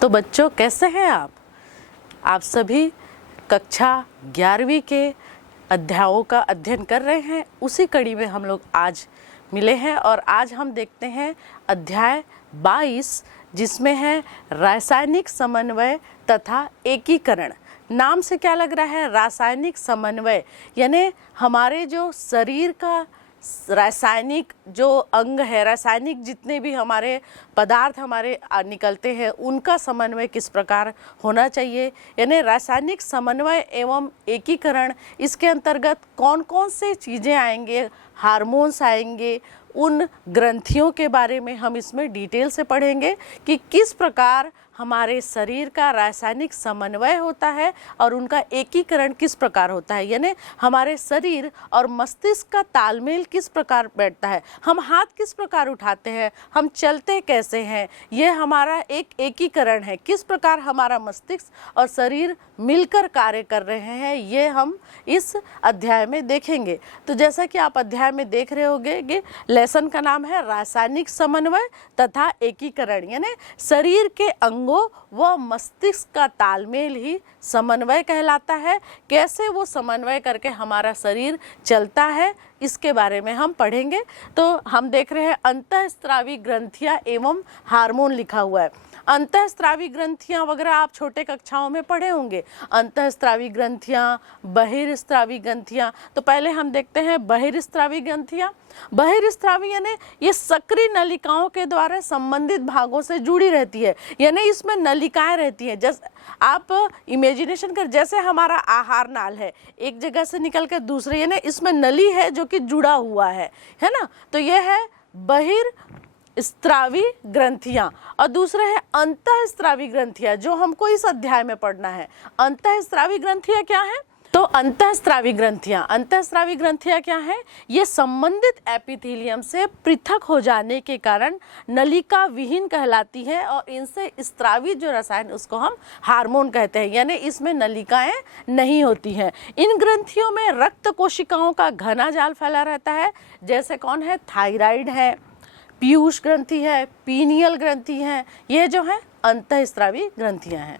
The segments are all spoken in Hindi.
तो बच्चों, कैसे हैं आप सभी कक्षा 11वीं के अध्यायों का अध्ययन कर रहे हैं। उसी कड़ी में हम लोग आज मिले हैं और आज हम देखते हैं अध्याय 22, जिसमें है रासायनिक समन्वय तथा एकीकरण। नाम से क्या लग रहा है? रासायनिक समन्वय, यानी हमारे जो शरीर का रासायनिक जो अंग है, रासायनिक जितने भी हमारे पदार्थ हमारे निकलते हैं, उनका समन्वय किस प्रकार होना चाहिए। यानी रासायनिक समन्वय एवं एकीकरण, इसके अंतर्गत कौन कौन से चीज़ें आएंगे, हार्मोन्स आएंगे, उन ग्रंथियों के बारे में हम इसमें डिटेल से पढ़ेंगे कि किस प्रकार हमारे शरीर का रासायनिक समन्वय होता है और उनका एकीकरण किस प्रकार होता है। यानी हमारे शरीर और मस्तिष्क का तालमेल किस प्रकार बैठता है, हम हाथ किस प्रकार उठाते हैं, हम चलते कैसे हैं, ये हमारा एक एकीकरण है। किस प्रकार हमारा मस्तिष्क और शरीर मिलकर कार्य कर रहे हैं, ये हम इस अध्याय में देखेंगे। तो जैसा कि आप अध्याय में देख रहे होंगे, लेसन का नाम है रासायनिक समन्वय तथा एकीकरण। यानी शरीर के अंगों व मस्तिष्क का तालमेल ही समन्वय कहलाता है। कैसे वो समन्वय करके हमारा शरीर चलता है, इसके बारे में हम पढ़ेंगे। तो हम देख रहे हैं अंतःस्रावी ग्रंथियां एवं हार्मोन लिखा हुआ है। अंतःस्रावी ग्रंथियां वगैरह आप छोटे कक्षाओं में पढ़े होंगे। अंतःस्रावी ग्रंथियां, बहिर्स्रावी ग्रंथियां। तो पहले हम देखते हैं बहिर्स्रावी ग्रंथियां। बहिर्स्रावी यानी ये सक्रिय नलिकाओं के द्वारा संबंधित भागों से जुड़ी रहती है, यानी इसमें नलिकाएं रहती हैं। जैसे आप इमेजिनेशन कर, जैसे हमारा आहार नाल है, एक जगह से निकल कर दूसरे, यानी इसमें नली है जो कि जुड़ा हुआ है ना। तो यह है बहिर्स्रावी ग्रंथियां। और दूसरे है अंतःस्रावी ग्रंथियां, जो हमको इस अध्याय में पढ़ना है। अंतःस्रावी ग्रंथियां क्या है? तो अंतःस्रावी ग्रंथियां क्या है? ये संबंधित एपिथेलियम से पृथक हो जाने के कारण नलिका विहीन कहलाती है और इनसे स्रावित जो रसायन, उसको हम हार्मोन कहते हैं। यानी इसमें नलिकाएं नहीं होती हैं। इन ग्रंथियों में रक्त कोशिकाओं का घना जाल फैला रहता है। जैसे कौन है? थायराइड है, पीयूष ग्रंथि है, पीनियल ग्रंथि है। ये जो है अंतःस्रावी ग्रंथियां हैं।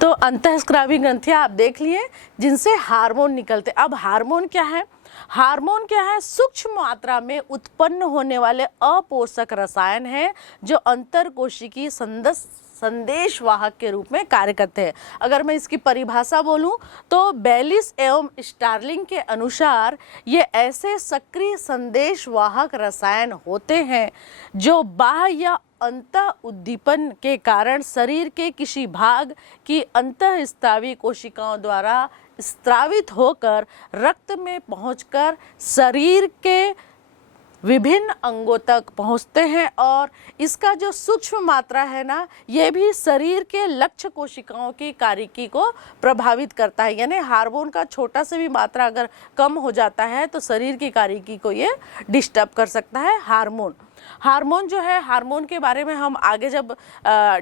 तो अंतःस्रावी ग्रंथियां आप देख लिए, जिनसे हार्मोन निकलते। अब हार्मोन क्या है? हार्मोन क्या है? सूक्ष्म मात्रा में उत्पन्न होने वाले अपोषक रसायन हैं जो अंतरकोशिकीय संदेश वाहक के रूप में कार्य करते हैं। अगर मैं इसकी परिभाषा बोलूं तो बेलिस एवं स्टार्लिंग के अनुसार ये ऐसे सक्रिय संदेश वाहक रसायन होते हैं जो बाह्य या अंतः उद्दीपन के कारण शरीर के किसी भाग की अंतःस्रावी कोशिकाओं द्वारा स्रावित होकर रक्त में पहुंचकर शरीर के विभिन्न अंगों तक पहुंचते हैं। और इसका जो सूक्ष्म मात्रा है ना, ये भी शरीर के लक्ष्य कोशिकाओं की कार्यकी को प्रभावित करता है। यानी हार्मोन का छोटा से भी मात्रा अगर कम हो जाता है तो शरीर की कार्यकी को ये डिस्टर्ब कर सकता है। हार्मोन जो है, हार्मोन के बारे में हम आगे जब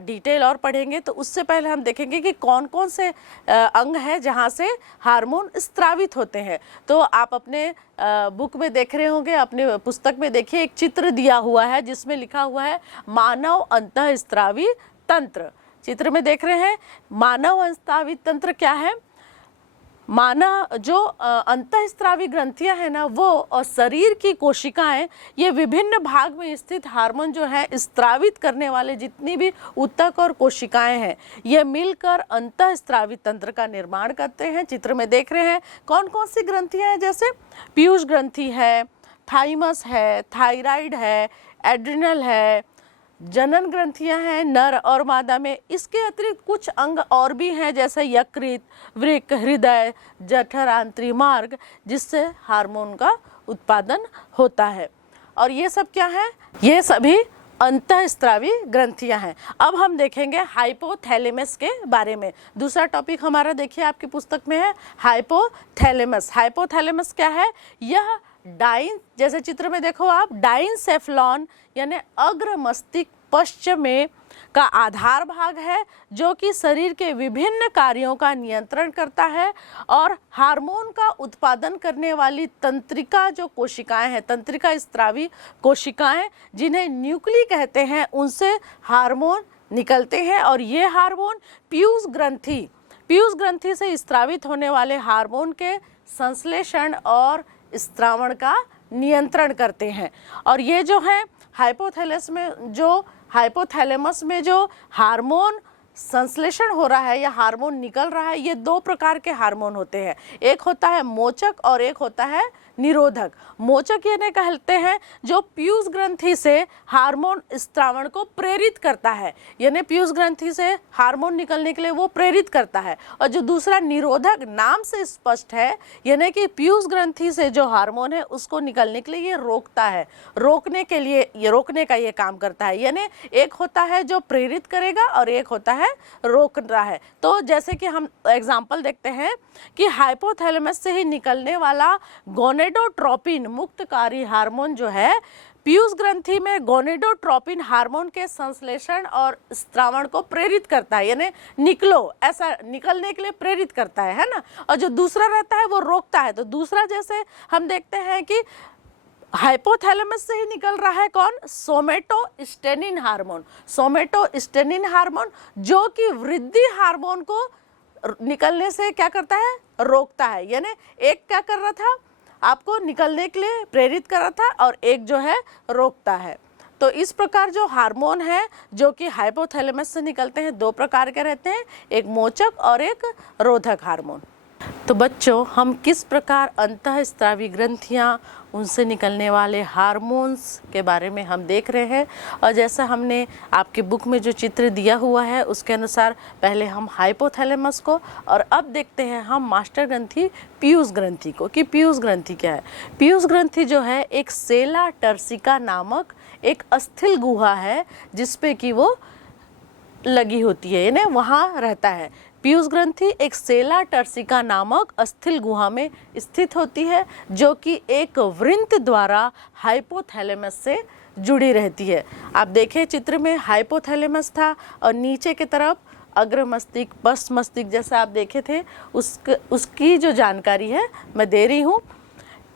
डिटेल और पढ़ेंगे तो उससे पहले हम देखेंगे कि कौन कौन से अंग हैं जहाँ से हार्मोन स्रावित होते हैं। तो आप अपने बुक में देख रहे होंगे, अपने पुस्तक में देखिए, एक चित्र दिया हुआ है जिसमें लिखा हुआ है मानव अंतःस्रावी तंत्र। चित्र में देख रहे हैं, मानव अंतःस्रावी तंत्र क्या है? मानव जो अंतःस्रावी ग्रंथियां है ना, वो और शरीर की कोशिकाएं, ये विभिन्न भाग में स्थित हार्मोन जो है स्रावित करने वाले जितनी भी ऊतक और कोशिकाएं हैं, ये मिलकर अंतःस्रावी तंत्र का निर्माण करते हैं। चित्र में देख रहे हैं कौन कौन सी ग्रंथियां हैं, जैसे पीयूष ग्रंथि है, थाइमस है, थायराइड है, एड्रिनल है, जनन ग्रंथियां हैं नर और मादा में। इसके अतिरिक्त कुछ अंग और भी हैं, जैसे यकृत, वृक्क, हृदय, जठर, आंतरिक मार्ग, जिससे हार्मोन का उत्पादन होता है। और ये सब क्या है? ये सभी अंतःस्रावी ग्रंथियां हैं। अब हम देखेंगे हाइपोथैलेमस के बारे में। दूसरा टॉपिक हमारा देखिए आपकी पुस्तक में है हाइपोथैलेमस। हाइपोथैलेमस क्या है? यह डाइन, जैसे चित्र में देखो आप, डाइनसेफ्लॉन यानी अग्र मस्तिष्क पश्च में का आधार भाग है, जो कि शरीर के विभिन्न कार्यों का नियंत्रण करता है। और हार्मोन का उत्पादन करने वाली तंत्रिका जो कोशिकाएं हैं, तंत्रिका स्रावी कोशिकाएं जिन्हें न्यूक्ली कहते हैं, उनसे हार्मोन निकलते हैं और ये हार्मोन पीयूष ग्रंथि से स्रावित होने वाले हार्मोन के संश्लेषण और स्त्रावण का नियंत्रण करते हैं। और ये जो है हाइपोथैलेमस में जो हार्मोन संश्लेषण हो रहा है या हार्मोन निकल रहा है, ये दो प्रकार के हार्मोन होते हैं। एक होता है मोचक और एक होता है निरोधक। मोचक ये कहते हैं जो पीयूष ग्रंथि से हार्मोन स्त्रावण को प्रेरित करता है, यानी पीयूष ग्रंथि से हार्मोन निकलने के लिए वो प्रेरित करता है। और जो दूसरा निरोधक, नाम से स्पष्ट है, यानी कि पीयूष ग्रंथि से जो हार्मोन है उसको निकलने के लिए ये रोकता है, रोकने के लिए ये रोकने का ये काम करता है। यानी एक होता है जो प्रेरित करेगा और एक होता है रोक रहा है। तो जैसे कि हम एग्जाम्पल देखते हैं कि हाइपोथैलेमस से ही निकलने वाला गोनेडोट्रोपिन मुक्तकारी हार्मोन जो है पीयूष ग्रंथि में गोनेडोट्रोपिन हार्मोन के संश्लेषण और स्त्रावण को प्रेरित करता है, यानी निकलो, ऐसा निकलने के लिए प्रेरित करता है ना। और जो दूसरा रहता है वो रोकता है। तो दूसरा जैसे हम देखते हैं कि हाइपोथैलेमस से ही निकल रहा है कौन, सोमेटोस्टेनिन हार्मोन। सोमेटोस्टेनिन हार्मोन जो कि वृद्धि हार्मोन को निकलने से क्या करता है, रोकता है। यानी एक क्या कर रहा था, आपको निकलने के लिए प्रेरित कर रहा था और एक जो है रोकता है। तो इस प्रकार जो हार्मोन है जो कि हाइपोथैलेमस से निकलते हैं, दो प्रकार के रहते हैं, एक मोचक और एक रोधक हार्मोन। तो बच्चों, हम किस प्रकार अंतःस्रावी ग्रंथियां, उनसे निकलने वाले हार्मोन्स के बारे में हम देख रहे हैं। और जैसा हमने आपके बुक में जो चित्र दिया हुआ है उसके अनुसार पहले हम हाइपोथैलेमस को और अब देखते हैं हम मास्टर ग्रंथि पीयूष ग्रंथि को कि पीयूष ग्रंथि क्या है। पीयूष ग्रंथि जो है एक सेला टर्सिका नामक एक अस्थिल गुहा है जिसपे कि वो लगी होती है, यानी वहाँ रहता है। पीयूष ग्रंथि एक सेला टर्सिका नामक अस्थिल गुहा में स्थित होती है जो कि एक वृंत द्वारा हाइपोथैलेमस से जुड़ी रहती है। आप देखें चित्र में हाइपोथैलेमस था और नीचे की तरफ अग्र मस्तिष्क, पश्च मस्तिष्क जैसा आप देखे थे, उसकी जो जानकारी है मैं दे रही हूँ।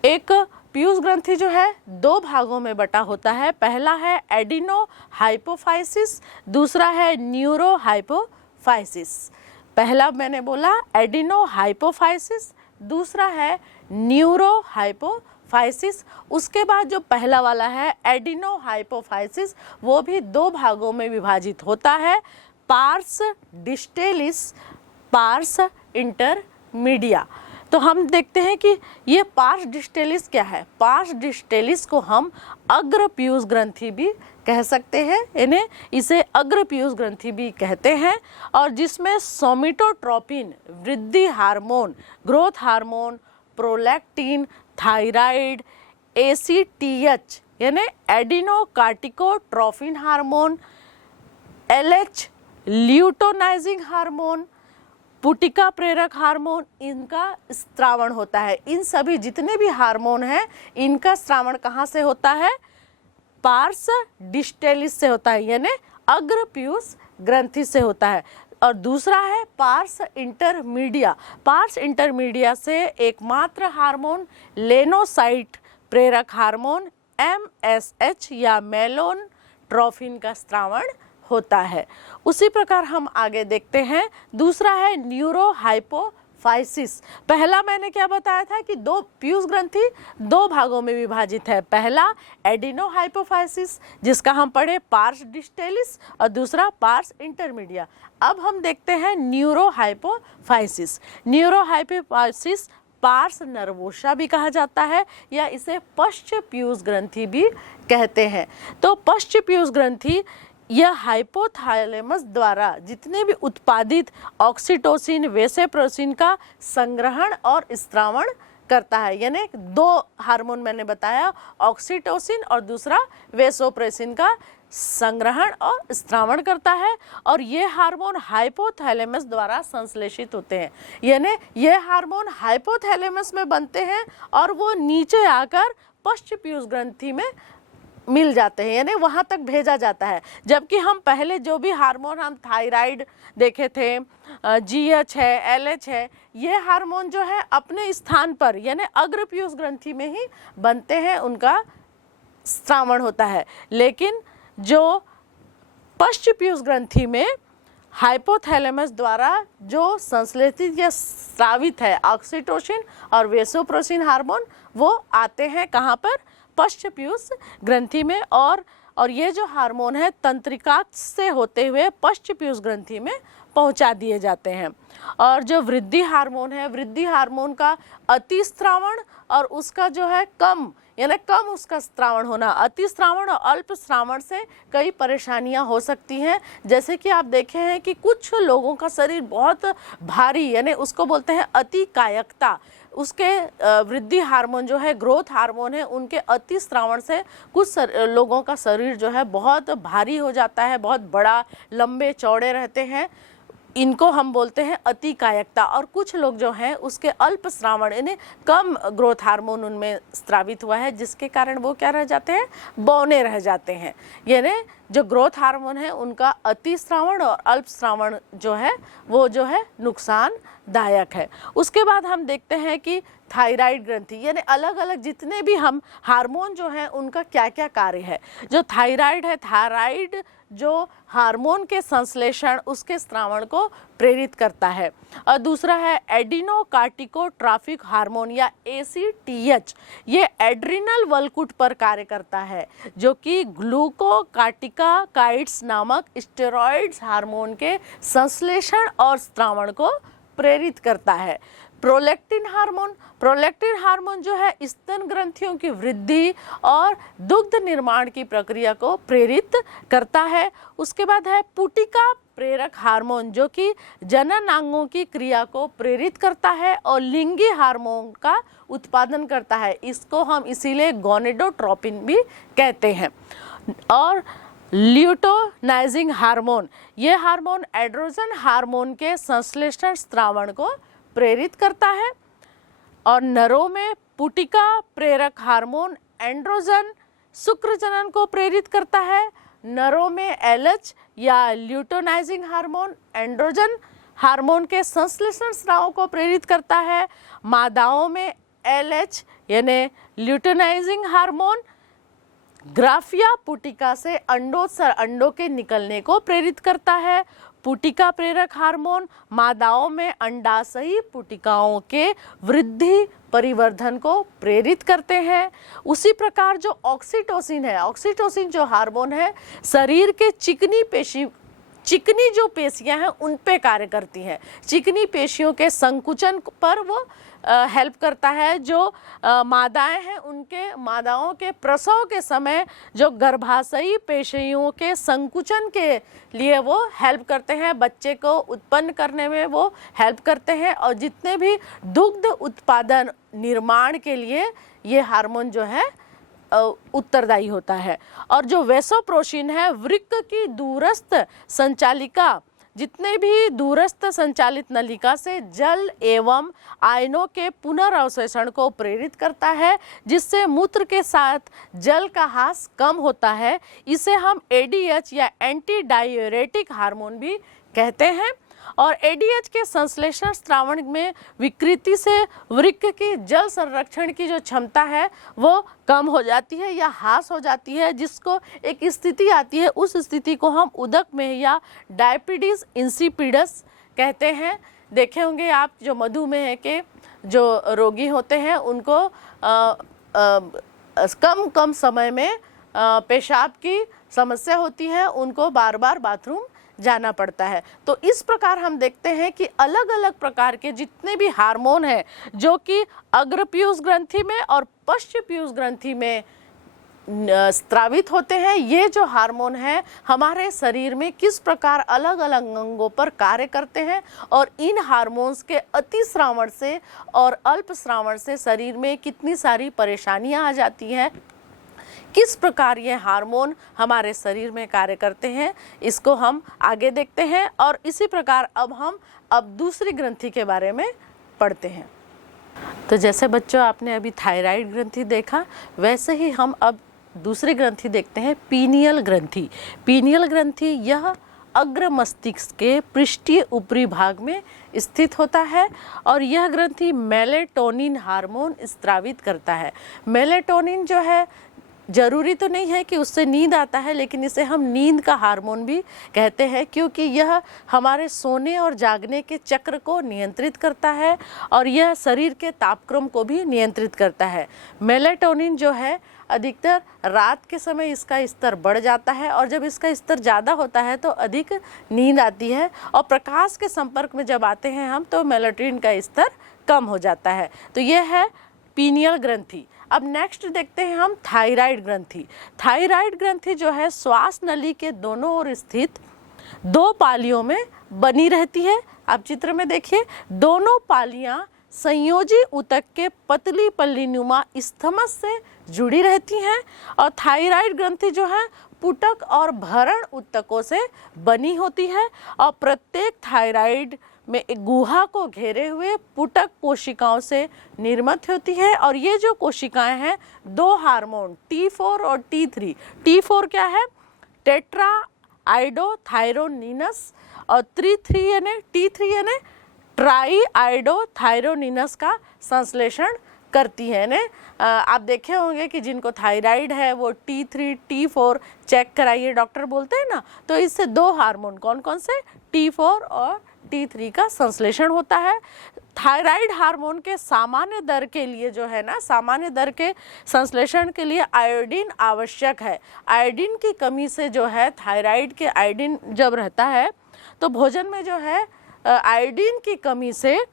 एक पीयूष ग्रंथि जो है दो भागों में बटा होता है। पहला है एडिनो हाइपोफाइसिस, दूसरा है न्यूरो हाइपोफाइसिस। पहला मैंने बोला एडिनो हाइपोफाइसिस, दूसरा है न्यूरो हाइपोफाइसिस। उसके बाद जो पहला वाला है एडिनो हाइपोफाइसिस, वो भी दो भागों में विभाजित होता है, पार्स डिस्टेलिस, पार्स इंटरमीडिया। तो हम देखते हैं कि ये पार्स डिस्टेलिस क्या है। पार्स डिस्टेलिस को हम अग्र पीयूष ग्रंथि भी कह सकते हैं, इन्हें इसे अग्र पीयूष ग्रंथि भी कहते हैं। और जिसमें सोमेटोट्रोपिन वृद्धि hormone, growth hormone, prolactin, thyroid, ACTH यानी एडिनोकार्टिकोट्रोफिन हार्मोन, LH ल्यूटोनाइजिंग हार्मोन, पुटिका प्रेरक हार्मोन, इनका स्त्रावण होता है। इन सभी जितने भी हार्मोन हैं इनका स्त्रावण कहाँ से होता है, पार्स डिस्टेलिस से होता है, यानी अग्र पीयूष ग्रंथि से होता है। और दूसरा है पार्स इंटरमीडिया। पार्स इंटरमीडिया से एकमात्र हार्मोन लेनोसाइट प्रेरक हार्मोन MSH या मेलोनट्रोफिन का स्त्रावण होता है। उसी प्रकार हम आगे देखते हैं, दूसरा है न्यूरो हाइपोफाइसिस। पहला मैंने क्या बताया था कि दो पीयूष ग्रंथि दो भागों में विभाजित है। पहला एडिनो हाइपोफाइसिस जिसका हम पढ़े पार्स डिस्टेलिस और दूसरा पार्स इंटरमीडिया। अब हम देखते हैं neurohypophysis. Neurohypophysis pars nervosa भी कहा जाता है या इसे पश्च पीयूष ग्रंथि भी कहते हैं। तो पश्च पीयूष ग्रंथि यह हाइपोथैलेमस द्वारा जितने भी उत्पादित ऑक्सीटोसिन, वेसोप्रेसिन का संग्रहण और स्त्रावण करता है। यानी दो हार्मोन मैंने बताया, ऑक्सीटोसिन और दूसरा वेसोप्रेसिन का संग्रहण और स्त्रावण करता है। और ये हार्मोन हाइपोथैलेमस द्वारा संश्लेषित होते हैं, यानी ये हार्मोन हाइपोथैलेमस में बनते हैं और वो नीचे आकर पश्च पीयूष ग्रंथि में मिल जाते हैं, यानी वहाँ तक भेजा जाता है। जबकि हम पहले जो भी हार्मोन हम थायराइड देखे थे, GH है, LH है, ये हार्मोन जो है अपने स्थान पर यानी अग्र पीयूष ग्रंथि में ही बनते हैं, उनका स्त्रावण होता है। लेकिन जो पश्च पीयूष ग्रंथि में हाइपोथैलेमस द्वारा जो संश्लेषित या स्रावित है ऑक्सीटोसिन और वेसोप्रेसिन हार्मोन वो आते हैं कहाँ पर, पश्च पीयूष ग्रंथि में। और ये जो हार्मोन है तंत्रिका से होते हुए पश्च पीयूष ग्रंथि में पहुंचा दिए जाते हैं। और जो वृद्धि हार्मोन है, वृद्धि हार्मोन का अतिस्रावण और उसका जो है कम यानी कम उसका स्रावण होना, अतिस्रावण और अल्प स्रावण से कई परेशानियां हो सकती हैं। जैसे कि आप देखे हैं कि कुछ लोगों का शरीर बहुत भारी यानी उसको बोलते हैं अति कायकता, उसके वृद्धि हार्मोन जो है ग्रोथ हार्मोन है उनके अतिस्रावण से कुछ लोगों का शरीर जो है बहुत भारी हो जाता है, बहुत बड़ा लंबे चौड़े रहते हैं, इनको हम बोलते हैं अति कायकता। और कुछ लोग जो हैं उसके अल्प स्रावण यानी कम ग्रोथ हार्मोन उनमें स्रावित हुआ है जिसके कारण वो क्या रह जाते हैं, बौने रह जाते हैं। यानी जो ग्रोथ हार्मोन है उनका अति स्रावण और अल्प स्रावण जो है वो जो है नुकसानदायक है। उसके बाद हम देखते हैं कि थायराइड ग्रंथि यानी अलग अलग जितने भी हम हार्मोन जो हैं उनका क्या क्या कार्य है। जो थायराइड है, थायराइड जो हार्मोन के संश्लेषण उसके स्रावण को प्रेरित करता है। और दूसरा है एडिनोकार्टिकोट्रॉफिक हार्मोन या ACTH, ये एड्रिनल वलकुट पर कार्य करता है जो कि ग्लूकोकार्टिकाइड्स नामक स्टेरॉइड्स हार्मोन के संश्लेषण और स्रावण को प्रेरित करता है। प्रोलैक्टिन हार्मोन जो है स्तन ग्रंथियों की वृद्धि और दुग्ध निर्माण की प्रक्रिया को प्रेरित करता है। उसके बाद है पुटिका प्रेरक हार्मोन जो कि जननांगों की क्रिया को प्रेरित करता है और लिंगी हार्मोन का उत्पादन करता है, इसको हम इसीलिए गोनेडोट्रोपिन भी कहते हैं। और ल्यूटेनाइजिंग हार्मोन, ये हार्मोन एड्रोजन हार्मोन के संश्लेषण स्रावण को प्रेरित करता है। और नरों में पुटिका प्रेरक हार्मोन एंड्रोजन शुक्र जनन को प्रेरित करता है। नरों में LH या ल्यूटेनाइजिंग हार्मोन एंड्रोजन हार्मोन के संश्लेषण स्राव को प्रेरित करता है। मादाओं में LH यानी ल्यूटेनाइजिंग हार्मोन ग्राफिया पुटिका से अंडों के निकलने को प्रेरित करता है। पुटिका प्रेरक हार्मोन मादाओं में अंडाशयी पुटिकाओं के वृद्धि परिवर्धन को प्रेरित करते हैं। उसी प्रकार जो ऑक्सीटोसिन है, ऑक्सीटोसिन जो हार्मोन है शरीर के चिकनी जो पेशियां हैं उन पे कार्य करती हैं, चिकनी पेशियों के संकुचन पर वो हेल्प करता है। जो मादाएं हैं उनके मादाओं के प्रसव के समय जो गर्भाशयी पेशियों के संकुचन के लिए वो हेल्प करते हैं, बच्चे को उत्पन्न करने में वो हेल्प करते हैं। और जितने भी दुग्ध उत्पादन निर्माण के लिए ये हार्मोन जो है उत्तरदायी होता है। और जो वेसोप्रेसिन है वृक्क की दूरस्थ संचालिका, जितने भी दूरस्थ संचालित नलिका से जल एवं आयनों के पुनर्अवशोषण को प्रेरित करता है जिससे मूत्र के साथ जल का ह्रास कम होता है। इसे हम ADH या एंटी डायूरेटिक हार्मोन भी कहते हैं। और ADH के संश्लेषण स्रावण में विकृति से वृक्क की जल संरक्षण की जो क्षमता है वो कम हो जाती है या ह्रास हो जाती है, जिसको एक स्थिति आती है, उस स्थिति को हम उदक में या डायबिटीज इंसिपिडस कहते हैं। देखे होंगे आप जो मधुमेह के जो रोगी होते हैं उनको कम समय में पेशाब की समस्या होती है, उनको बार बार बाथरूम जाना पड़ता है। तो इस प्रकार हम देखते हैं कि अलग अलग प्रकार के जितने भी हार्मोन हैं जो कि अग्र पीयूष ग्रंथि में और पश्च पीयूष ग्रंथि में स्रावित होते हैं, ये जो हार्मोन है हमारे शरीर में किस प्रकार अलग अलग अंगों पर कार्य करते हैं और इन हार्मोन्स के अतिस्रावण से और अल्प स्रावण से शरीर में कितनी सारी परेशानियां आ जाती हैं, किस प्रकार ये हार्मोन हमारे शरीर में कार्य करते हैं, इसको हम आगे देखते हैं। और इसी प्रकार अब दूसरी ग्रंथि के बारे में पढ़ते हैं। तो जैसे बच्चों आपने अभी थायराइड ग्रंथि देखा, वैसे ही हम अब दूसरी ग्रंथि देखते हैं, पीनियल ग्रंथि। पीनियल ग्रंथि यह अग्र मस्तिष्क के पृष्ठीय ऊपरी भाग में स्थित होता है और यह ग्रंथि मेलेटोनिन हार्मोन स्रावित करता है। मेलेटोनिन जो है जरूरी तो नहीं है कि उससे नींद आता है, लेकिन इसे हम नींद का हार्मोन भी कहते हैं, क्योंकि यह हमारे सोने और जागने के चक्र को नियंत्रित करता है और यह शरीर के तापक्रम को भी नियंत्रित करता है। मेलाटोनिन जो है अधिकतर रात के समय इसका स्तर बढ़ जाता है, और जब इसका स्तर ज़्यादा होता है तो अधिक नींद आती है, और प्रकाश के संपर्क में जब आते हैं हम तो मेलाटोनिन का स्तर कम हो जाता है। तो यह है पीनियल ग्रंथि। अब नेक्स्ट देखते हैं हम थायराइड ग्रंथि। थायराइड ग्रंथि जो है श्वास नली के दोनों ओर स्थित 2 पालियों में बनी रहती है। आप चित्र में देखिए, दोनों पालियां संयोजी ऊतक के पतली पल्लीनुमा स्थमस से जुड़ी रहती हैं, और थायराइड ग्रंथि जो है पुटक और भरण ऊतकों से बनी होती है, और प्रत्येक थायराइड में एक गुहा को घेरे हुए पुटक कोशिकाओं से निर्मित होती है। और ये जो कोशिकाएं हैं 2 हार्मोन T4 और T3। T4 क्या है? टेट्रा आइडोथायरोनिनस, और T3 यानी ट्राई आइडोथायरोनिनस का संश्लेषण करती है ने। आप देखे होंगे कि जिनको थायराइड है वो T3 T4 चेक कराइए, डॉक्टर बोलते हैं ना। तो इससे 2 हार्मोन कौन कौन से, T4 और T3 का संश्लेषण होता है। थायराइड हार्मोन के सामान्य दर के लिए जो है ना, सामान्य दर के संश्लेषण के लिए आयोडीन आवश्यक है। आयोडीन की कमी से जो है थायराइड के आयोडीन जब रहता है तो भोजन में जो है आयोडीन की कमी से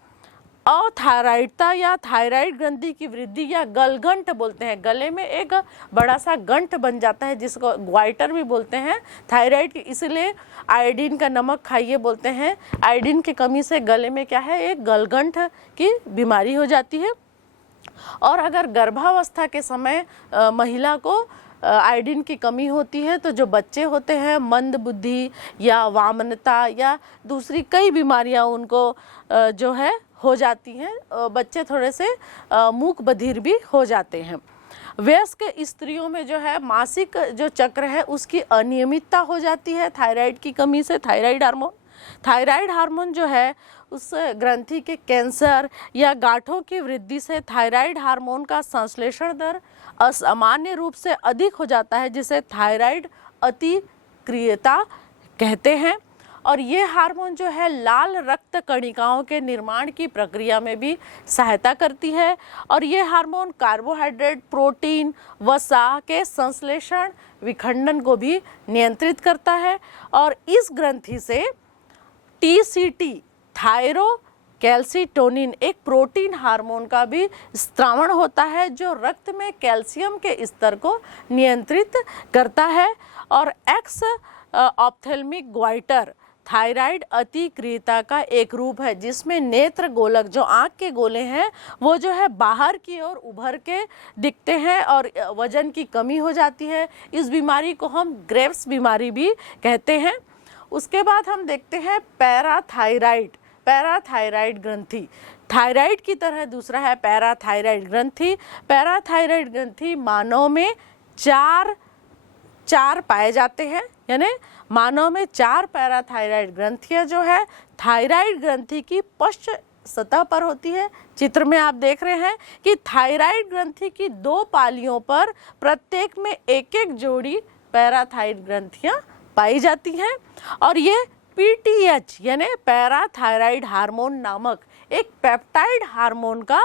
अथायराइडता या थायराइड ग्रंथि की वृद्धि या गलगंट बोलते हैं, गले में एक बड़ा सा गंठ बन जाता है जिसको ग्वाइटर भी बोलते हैं थायराइड की, इसलिए आयोडीन का नमक खाइए बोलते हैं। आयोडीन की कमी से गले में क्या है, एक गलगंठ की बीमारी हो जाती है। और अगर गर्भावस्था के समय महिला को आयोडीन की कमी होती है तो जो बच्चे होते हैं मंद बुद्धि या वामनता या दूसरी कई बीमारियां उनको जो है हो जाती हैं, बच्चे थोड़े से मूक बधिर भी हो जाते हैं। वयस्क स्त्रियों में जो है मासिक जो चक्र है उसकी अनियमितता हो जाती है थायराइड की कमी से। थायराइड हार्मोन जो है उस ग्रंथि के कैंसर या गांठों की वृद्धि से थायराइड हार्मोन का संश्लेषण दर असामान्य रूप से अधिक हो जाता है, जिसे थायराइड अतिक्रियता कहते हैं। और ये हार्मोन जो है लाल रक्त कणिकाओं के निर्माण की प्रक्रिया में भी सहायता करती है, और ये हार्मोन कार्बोहाइड्रेट, प्रोटीन, वसा के संश्लेषण विखंडन को भी नियंत्रित करता है। और इस ग्रंथि से TCT थायरोकैल्सिटोनिन एक प्रोटीन हार्मोन का भी स्त्रावण होता है जो रक्त में कैल्शियम के स्तर को नियंत्रित करता है। और एक्स ऑप्थेल्मिक ग्वाइटर थायराइड अतिक्रियता का एक रूप है जिसमें नेत्र गोलक जो आँख के गोले हैं वो जो है बाहर की ओर उभर के दिखते हैं और वजन की कमी हो जाती है। इस बीमारी को हम ग्रेव्स बीमारी भी कहते हैं। उसके बाद हम देखते हैं पैराथायराइड ग्रंथि। थायराइड की तरह दूसरा है पैराथायराइड ग्रंथि। पैराथायराइड ग्रंथि मानव में चार पाए जाते हैं, यानी मानव में 4 पैराथायराइड ग्रंथियां जो है थायराइड ग्रंथि की पश्च सतह पर होती है। चित्र में आप देख रहे हैं कि थायराइड ग्रंथि की 2 पालियों पर प्रत्येक में एक एक जोड़ी पैराथायराइड ग्रंथियां पाई जाती हैं, और ये PTH यानी पैराथायराइड हार्मोन नामक एक पेप्टाइड हार्मोन का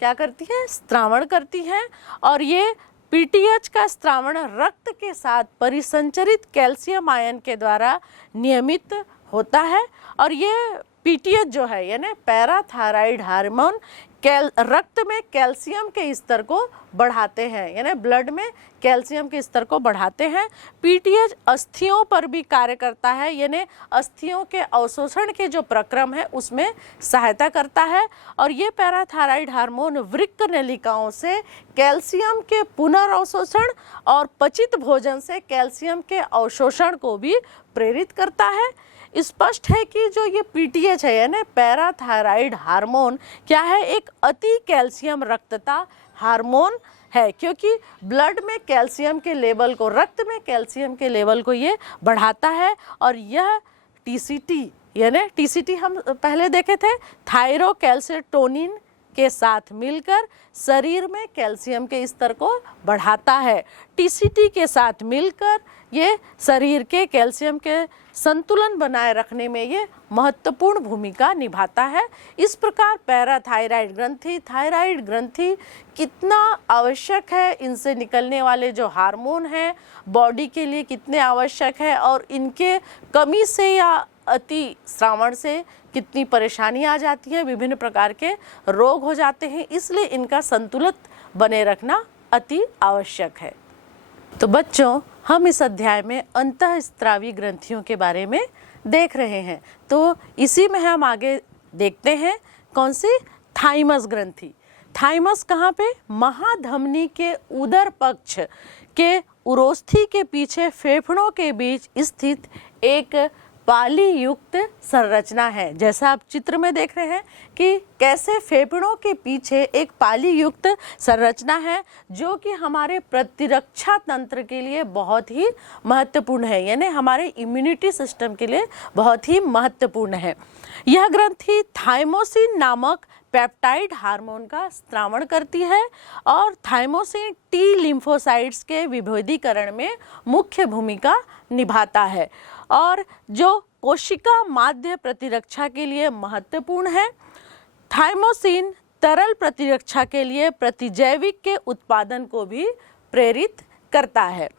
क्या करती है, स्त्रावण करती है। और ये PTH का स्त्रावण रक्त के साथ परिसंचरित कैल्शियम आयन के द्वारा नियमित होता है। और ये PTH जो है यानी पैराथायराइड हार्मोन रक्त में कैल्शियम के स्तर को बढ़ाते हैं, यानी ब्लड में कैल्शियम के स्तर को बढ़ाते हैं। PTH अस्थियों पर भी कार्य करता है, यानी अस्थियों के अवशोषण के जो प्रक्रम है उसमें सहायता करता है। और ये पैराथायराइड हार्मोन वृक्क नलिकाओं से कैल्शियम के पुनर्अवशोषण और पचित भोजन से कैल्शियम के अवशोषण को भी प्रेरित करता है। स्पष्ट है कि जो ये PTH है यानी पैराथायराइड हार्मोन क्या है, एक अति कैल्शियम रक्तता हार्मोन है, क्योंकि ब्लड में कैल्शियम के लेवल को, रक्त में कैल्शियम के लेवल को ये बढ़ाता है। और यह TCT यानी TCT हम पहले देखे थे थायरोकैल्सिटोनिन के साथ मिलकर शरीर में कैल्शियम के स्तर को बढ़ाता है। टीसीटी के साथ मिलकर ये शरीर के कैल्शियम के संतुलन बनाए रखने में ये महत्वपूर्ण भूमिका निभाता है। इस प्रकार पैराथायराइड ग्रंथि, थायराइड ग्रंथि कितना आवश्यक है, इनसे निकलने वाले जो हार्मोन हैं बॉडी के लिए कितने आवश्यक है और इनके कमी से या अति श्रावण से कितनी परेशानी आ जाती है, विभिन्न प्रकार के रोग हो जाते हैं, इसलिए इनका संतुलित बने रखना अति आवश्यक है। तो बच्चों, हम इस अध्याय में अंतःस्रावी ग्रंथियों के बारे में देख रहे हैं। तो इसी में हम आगे देखते हैं कौन सी, थाइमस ग्रंथि। थाइमस कहाँ पे, महाधमनी के उदर पक्ष के उरोस्थी के पीछे फेफड़ों के बीच स्थित एक पाली युक्त संरचना है। जैसा आप चित्र में देख रहे हैं कि कैसे फेफड़ों के पीछे एक पाली युक्त संरचना है जो कि हमारे प्रतिरक्षा तंत्र के लिए बहुत ही महत्वपूर्ण है, यानी हमारे इम्यूनिटी सिस्टम के लिए बहुत ही महत्वपूर्ण है। यह ग्रंथि थाइमोसिन नामक पेप्टाइड हार्मोन का स्रावण करती है और थाइमोसिन टी लिम्फोसाइट्स के विभेदीकरण में मुख्य भूमिका निभाता है और जो कोशिका माध्य प्रतिरक्षा के लिए महत्वपूर्ण है। थाइमोसिन तरल प्रतिरक्षा के लिए प्रतिजैविक के उत्पादन को भी प्रेरित करता है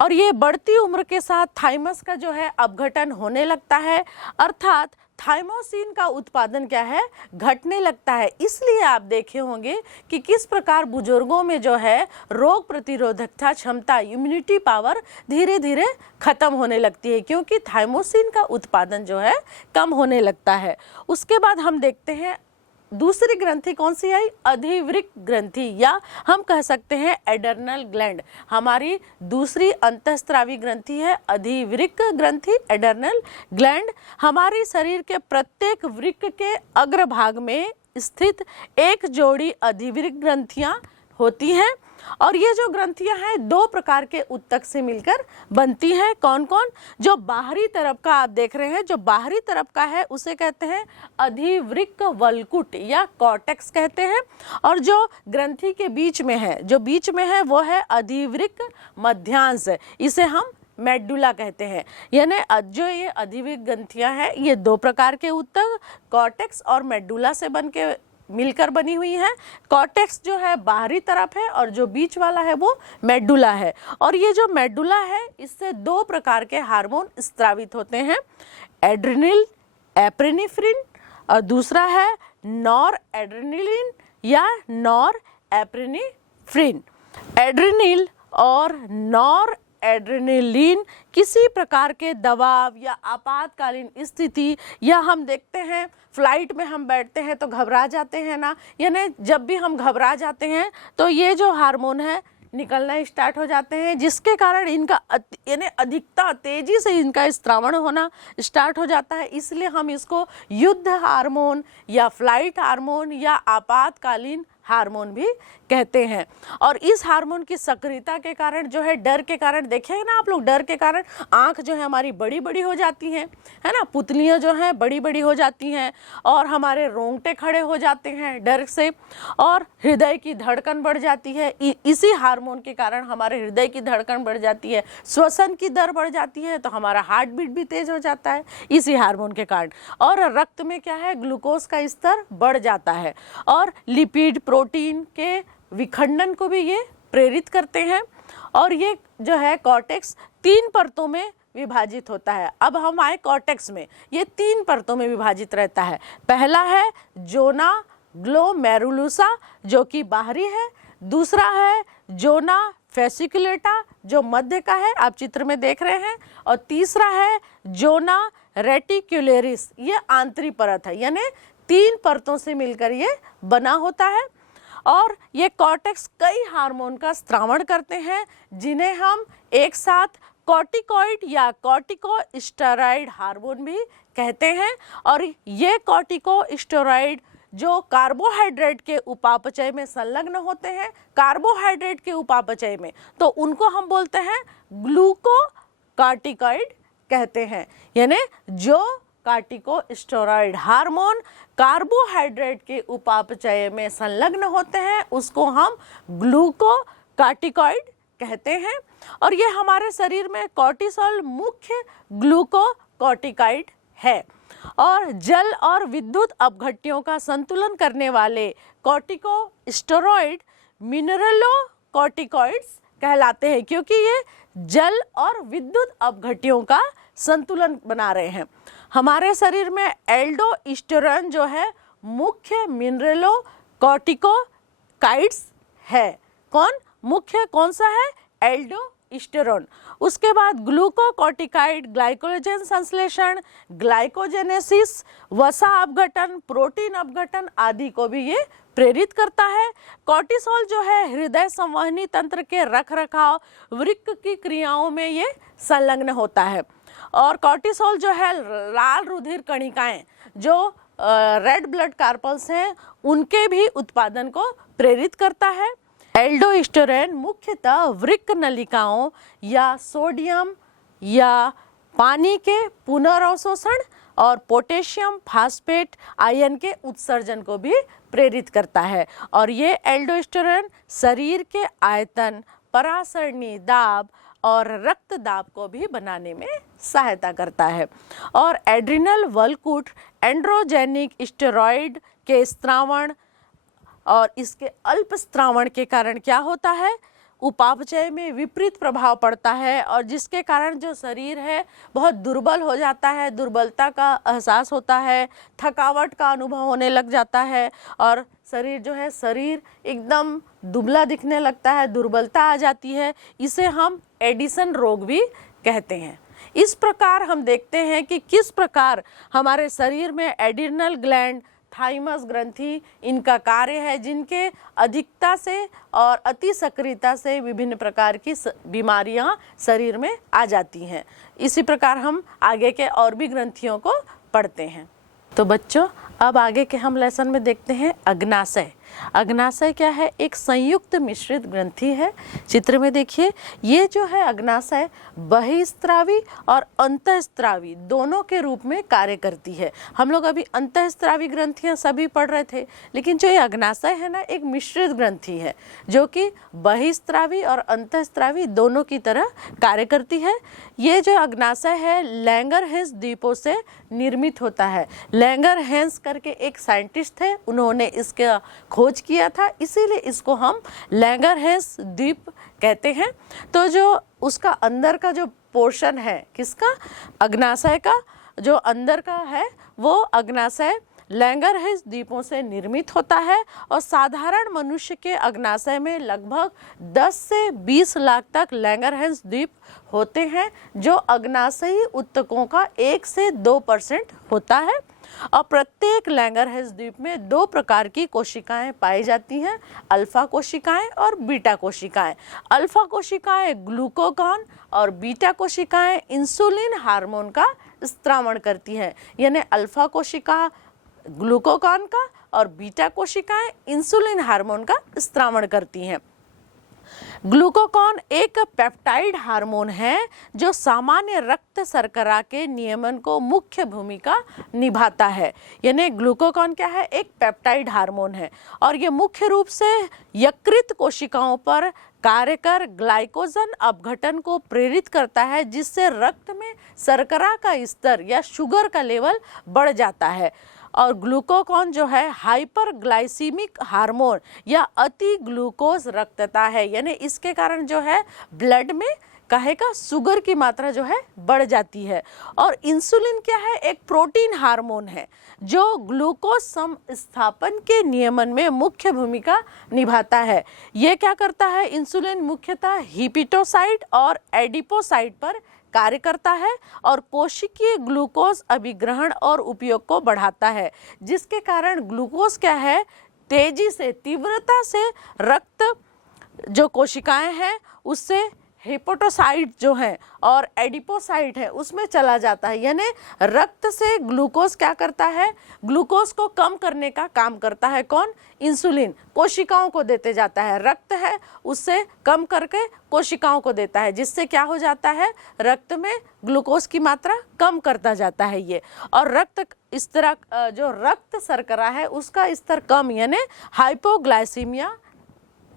और ये बढ़ती उम्र के साथ थाइमस का जो है अपघटन होने लगता है, अर्थात थाइमोसिन का उत्पादन क्या है, घटने लगता है। इसलिए आप देखे होंगे कि किस प्रकार बुजुर्गों में जो है रोग प्रतिरोधकता क्षमता, इम्यूनिटी पावर धीरे धीरे खत्म होने लगती है, क्योंकि थाइमोसिन का उत्पादन जो है कम होने लगता है। उसके बाद हम देखते हैं दूसरी ग्रंथि कौन सी आई, अधिवृक्क ग्रंथि, या हम कह सकते हैं एडर्नल ग्लैंड। हमारी दूसरी अंतःस्रावी ग्रंथि है अधिवृक्क ग्रंथि, एडर्नल ग्लैंड। हमारे शरीर के प्रत्येक वृक्क के अग्रभाग में स्थित एक जोड़ी अधिवृक्क ग्रंथियां होती हैं और ये जो ग्रंथियां हैं दो प्रकार के उत्तक से मिलकर बनती हैं। कौन कौन, जो बाहरी तरफ का आप देख रहे हैं, जो बाहरी तरफ का है उसे कहते हैं अधिवृक्क वल्कुट या कॉर्टेक्स कहते हैं, और जो ग्रंथि के बीच में है, जो बीच में है वो है अधिवृक्क मध्यांश, इसे हम मेडुला कहते हैं। यानी जो ये अधिवृक्क ग्रंथियां हैं ये दो प्रकार के उत्तक कॉर्टेक्स और मेडुला से बन के मिलकर बनी हुई है। कॉर्टेक्स जो है बाहरी तरफ है और जो बीच वाला है वो मेडुला है, और ये जो मेडुला है इससे दो प्रकार के हार्मोन स्रावित होते हैं, एड्रेनल एप्रिनेफ्रिन और दूसरा है नॉर एड्रेनलिन या नॉर एप्रिनेफ्रिन। एड्रेनल और नॉर एड्रेनलिन किसी प्रकार के दबाव या आपातकालीन स्थिति, या हम देखते हैं फ्लाइट में हम बैठते हैं तो घबरा जाते हैं ना, यानी जब भी हम घबरा जाते हैं तो ये जो हार्मोन है निकलना स्टार्ट हो जाते हैं, जिसके कारण इनका यानी अधिकता तेजी से इनका स्रावण होना स्टार्ट हो जाता है। इसलिए हम इसको युद्ध हार्मोन या फ्लाइट हार्मोन या आपातकालीन हार्मोन भी कहते हैं। और इस हार्मोन की सक्रियता के कारण जो है, डर के कारण, देखेंगे ना आप लोग, डर के कारण आंख जो है हमारी बड़ी बड़ी हो जाती हैं, है ना, पुतलियां जो हैं बड़ी बड़ी हो जाती हैं और हमारे रोंगटे खड़े हो जाते हैं डर से, और हृदय की धड़कन बढ़ जाती है। इसी हार्मोन के कारण हमारे हृदय की धड़कन बढ़ जाती है, श्वसन की दर बढ़ जाती है, तो हमारा हार्ट बीट भी तेज हो जाता है इसी हार्मोन के कारण। और रक्त में क्या है, ग्लूकोज का स्तर बढ़ जाता है, और लिपिड प्रोटीन के विखंडन को भी ये प्रेरित करते हैं। और ये जो है कॉर्टेक्स 3 परतों में विभाजित होता है। अब हम आए कॉर्टेक्स में, ये 3 परतों में विभाजित रहता है। पहला है जोना ग्लोमेरुलोसा जो कि बाहरी है, दूसरा है जोना फेसिकुलेटा जो मध्य का है, आप चित्र में देख रहे हैं, और तीसरा है जोना रेटिकुलरिस, ये आंतरिक परत है, यानी 3 परतों से मिलकर ये बना होता है। और ये कॉर्टेक्स कई हार्मोन का स्रावण करते हैं जिन्हें हम एक साथ कॉर्टिकॉइड या कॉर्टिकोस्टेरॉइड हार्मोन भी कहते हैं। और ये कॉर्टिकोस्टेरॉइड जो कार्बोहाइड्रेट के उपापचय में संलग्न होते हैं, कार्बोहाइड्रेट के उपापचय में, तो उनको हम बोलते हैं ग्लूकोकॉर्टिकॉइड कहते हैं। यानी जो कार्टिकोस्टेरॉइड हार्मोन कार्बोहाइड्रेट के उपापचय में संलग्न होते हैं, उसको हम ग्लूकोकार्टिकॉइड कहते हैं। और ये हमारे शरीर में कॉर्टिसोल मुख्य ग्लूकोकॉर्टिकॉइड है। और जल और विद्युत अपघट्यों का संतुलन करने वाले कॉर्टिकोस्टेरॉइड मिनरलोकॉर्टिकॉइड्स कहलाते हैं, क्योंकि ये जल और विद्युत अपघट्यों का संतुलन बना रहे हैं। हमारे शरीर में एल्डोस्टेरोन जो है मुख्य मिनरलोकॉर्टिकोइड्स है। कौन सा है? एल्डोस्टेरोन। उसके बाद ग्लूकोकॉर्टिकाइड ग्लाइकोजन संश्लेषण, ग्लाइकोजेनेसिस, वसा अपघटन, प्रोटीन अपघटन आदि को भी ये प्रेरित करता है। कॉर्टिसोल जो है हृदय संवहनी तंत्र के रखरखाव, वृक्क की क्रियाओं में ये संलग्न होता है। और कॉर्टिसोल जो है लाल रुधिर कणिकाएं जो रेड ब्लड कार्पल्स हैं उनके भी उत्पादन को प्रेरित करता है। एल्डोस्टेरोन मुख्यतः वृक्क नलिकाओं या सोडियम या पानी के पुनर्अवशोषण और पोटेशियम फास्फेट आयन के उत्सर्जन को भी प्रेरित करता है। और ये एल्डोस्टेरोन शरीर के आयतन, परासरणी दाब और रक्त दाब को भी बनाने में सहायता करता है। और एड्रिनल वल्कुट एंड्रोजेनिक स्टेरॉइड के स्त्रावण और इसके अल्प स्त्रावण के कारण क्या होता है? उपापचय में विपरीत प्रभाव पड़ता है, और जिसके कारण जो शरीर है बहुत दुर्बल हो जाता है, दुर्बलता का एहसास होता है, थकावट का अनुभव होने लग जाता है, और शरीर एकदम दुबला दिखने लगता है, दुर्बलता आ जाती है। इसे हम एडिसन रोग भी कहते हैं। इस प्रकार हम देखते हैं कि किस प्रकार हमारे शरीर में एड्रिनल ग्लैंड, थाइमस ग्रंथि इनका कार्य है, जिनके अधिकता से और अति सक्रियता से विभिन्न प्रकार की बीमारियां शरीर में आ जाती हैं। इसी प्रकार हम आगे के और भी ग्रंथियों को पढ़ते हैं। तो बच्चों, अब आगे के हम लेसन में देखते हैं अग्नाशय। अग्नाशय क्या है? एक संयुक्त मिश्रित ग्रंथि है। चित्र में देखिए, ये जो है अग्नाशय बहिस्त्रावी और अंतःस्त्रावी दोनों के रूप में कार्य करती है। हम लोग अभी अंतःस्त्रावी ग्रंथियां सभी पढ़ रहे थे, लेकिन जो ये अग्नाशय है ना, एक मिश्रित ग्रंथि है जो कि बहिस्त्रावी और अंतःस्त्रावी दोनों की तरह कार्य करती है। ये जो अग्नाशय है लैंगरहेंस द्वीपों से निर्मित होता है। लैंगरहेंस करके एक साइंटिस्ट थे, उन्होंने इसका खोज किया था, इसीलिए इसको हम लैंगरहेंस द्वीप कहते हैं। तो जो उसका अंदर का जो पोर्शन है, किसका? अग्नाशय का जो अंदर का है वो अग्नाशय लैंगरहेंस द्वीपों से निर्मित होता है। और साधारण मनुष्य के अग्नाशय में लगभग 10 से 20 लाख तक लैंगरहेंस द्वीप होते हैं, जो अग्नाशयी ऊतकों का 1 से 2% होता है। और प्रत्येक लैंगरहेंस द्वीप में 2 प्रकार की कोशिकाएं पाई जाती हैं, अल्फा कोशिकाएं और बीटा कोशिकाएं। अल्फा कोशिकाएं ग्लूकोगॉन और बीटा कोशिकाएं इंसुलिन हार्मोन का स्त्रावण करती हैं। यानी अल्फा कोशिका ग्लूकोगॉन का और बीटा कोशिकाएं इंसुलिन हार्मोन का स्त्रावण करती हैं। ग्लूकोगॉन एक पेप्टाइड हार्मोन है जो सामान्य रक्त शर्करा के नियमन को मुख्य भूमिका निभाता है। यानी ग्लूकोगॉन क्या है? एक पेप्टाइड हार्मोन है, और ये मुख्य रूप से यकृत कोशिकाओं पर कार्य कर ग्लाइकोजन अपघटन को प्रेरित करता है, जिससे रक्त में शर्करा का स्तर या शुगर का लेवल बढ़ जाता है। और ग्लूकोगॉन जो है हाइपरग्लाइसीमिक हार्मोन या अति ग्लूकोज रक्तता है। यानी इसके कारण जो है ब्लड में कहेगा शुगर की मात्रा जो है बढ़ जाती है। और इंसुलिन क्या है? एक प्रोटीन हार्मोन है जो ग्लूकोज समस्थापन के नियमन में मुख्य भूमिका निभाता है। ये क्या करता है? इंसुलिन मुख्यतः हिपेटोसाइट और एडिपोसाइट पर कार्य करता है और कोशिकीय ग्लूकोज अभिग्रहण और उपयोग को बढ़ाता है, जिसके कारण ग्लूकोज क्या है? तेजी से, तीव्रता से रक्त जो कोशिकाएं हैं उससे हेपेटोसाइट जो है और एडिपोसाइट है उसमें चला जाता है। यानी रक्त से ग्लूकोज क्या करता है, ग्लूकोज को कम करने का काम करता है कौन, इंसुलिन कोशिकाओं को देते जाता है। रक्त है उससे कम करके कोशिकाओं को देता है, जिससे क्या हो जाता है, रक्त में ग्लूकोज की मात्रा कम करता जाता है ये। और रक्त इस तरह जो रक्त शर्करा है उसका स्तर कम यानी हाइपोग्लाइसीमिया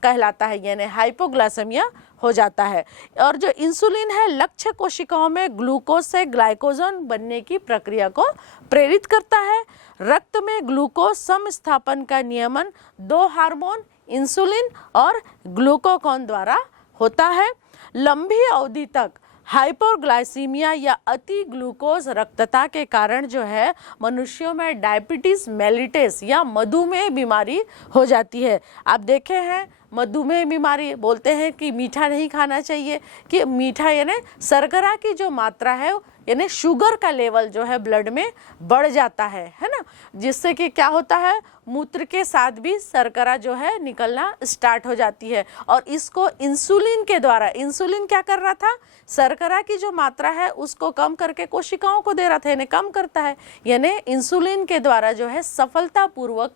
कहलाता है, यानी हाइपोग्लाइसेमिया हो जाता है। और जो इंसुलिन है लक्ष्य कोशिकाओं में ग्लूकोज से ग्लाइकोजन बनने की प्रक्रिया को प्रेरित करता है। रक्त में ग्लूकोज समस्थापन का नियमन दो हार्मोन इंसुलिन और ग्लूकागॉन द्वारा होता है। लंबी अवधि तक हाइपोग्लाइसीमिया या अति ग्लूकोज रक्तता के कारण जो है मनुष्यों में डायबिटीज मेलिटस या मधुमेह बीमारी हो जाती है। आप देखे हैं मधुमेह बीमारी बोलते हैं कि मीठा नहीं खाना चाहिए, कि मीठा यानी शर्करा की जो मात्रा है यानी शुगर का लेवल जो है ब्लड में बढ़ जाता है ना, जिससे कि क्या होता है मूत्र के साथ भी शर्करा जो है निकलना स्टार्ट हो जाती है। और इसको इंसुलिन के द्वारा, इंसुलिन क्या कर रहा था, शर्करा की जो मात्रा है उसको कम करके कोशिकाओं को दे रहा था, यानी कम करता है। यानी इंसुलिन के द्वारा जो है सफलतापूर्वक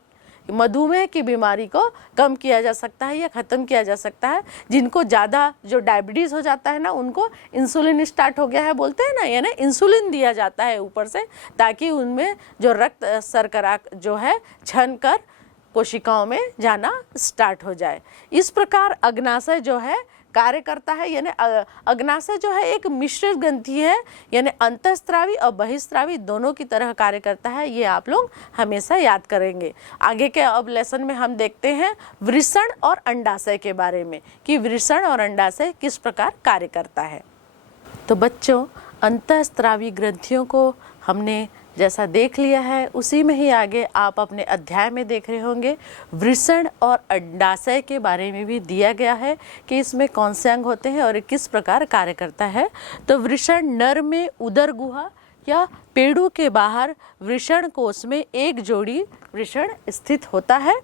मधुमेह की बीमारी को कम किया जा सकता है या ख़त्म किया जा सकता है। जिनको ज़्यादा जो डायबिटीज़ हो जाता है ना उनको इंसुलिन स्टार्ट हो गया है बोलते हैं ना, यानी इंसुलिन दिया जाता है ऊपर से, ताकि उनमें जो रक्त शर्करा जो है छन कर कोशिकाओं में जाना स्टार्ट हो जाए। इस प्रकार अग्नाशय जो है कार्य करता है। यानी अग्नाशय जो है एक मिश्रित ग्रंथि है, यानी अंतःस्रावी और बहिःस्रावी दोनों की तरह कार्य करता है। ये आप लोग हमेशा याद करेंगे। आगे के अब लेसन में हम देखते हैं वृषण और अंडाशय के बारे में, कि वृषण और अंडाशय किस प्रकार कार्य करता है। तो बच्चों अंतःस्रावी ग्रंथियों को हमने जैसा देख लिया है उसी में ही आगे आप अपने अध्याय में देख रहे होंगे वृषण और अंडाशय के बारे में भी दिया गया है कि इसमें कौन से अंग होते हैं और किस प्रकार कार्य करता है। तो वृषण नर में उदर गुहा या पेड़ों के बाहर वृषण कोश में एक जोड़ी वृषण स्थित होता है।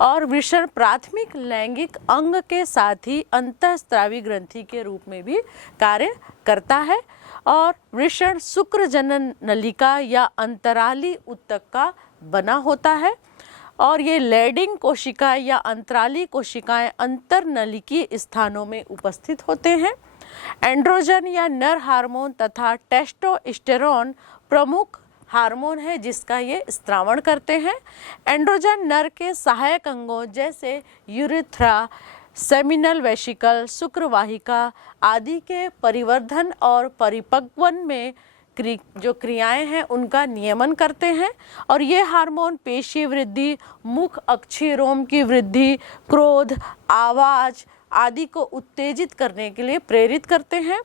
और वृषण प्राथमिक लैंगिक अंग के साथ ही अंतःस्रावी ग्रंथि के रूप में भी कार्य करता है। और वृषण शुक्र जनन नलिका या अंतराली ऊतक का बना होता है। और ये लैडिंग कोशिका या अंतराली कोशिकाएं अंतरनलिकी स्थानों में उपस्थित होते हैं। एंड्रोजन या नर हार्मोन तथा टेस्टोस्टेरोन प्रमुख हार्मोन है जिसका ये स्त्रावण करते हैं। एंड्रोजन नर के सहायक अंगों जैसे यूरेथ्रा, सेमिनल वेसिकल, शुक्रवाहिका आदि के परिवर्धन और परिपक्वन में जो क्रियाएं हैं उनका नियमन करते हैं। और ये हार्मोन पेशी वृद्धि, मुख अक्षीय रोम की वृद्धि, क्रोध, आवाज आदि को उत्तेजित करने के लिए प्रेरित करते हैं।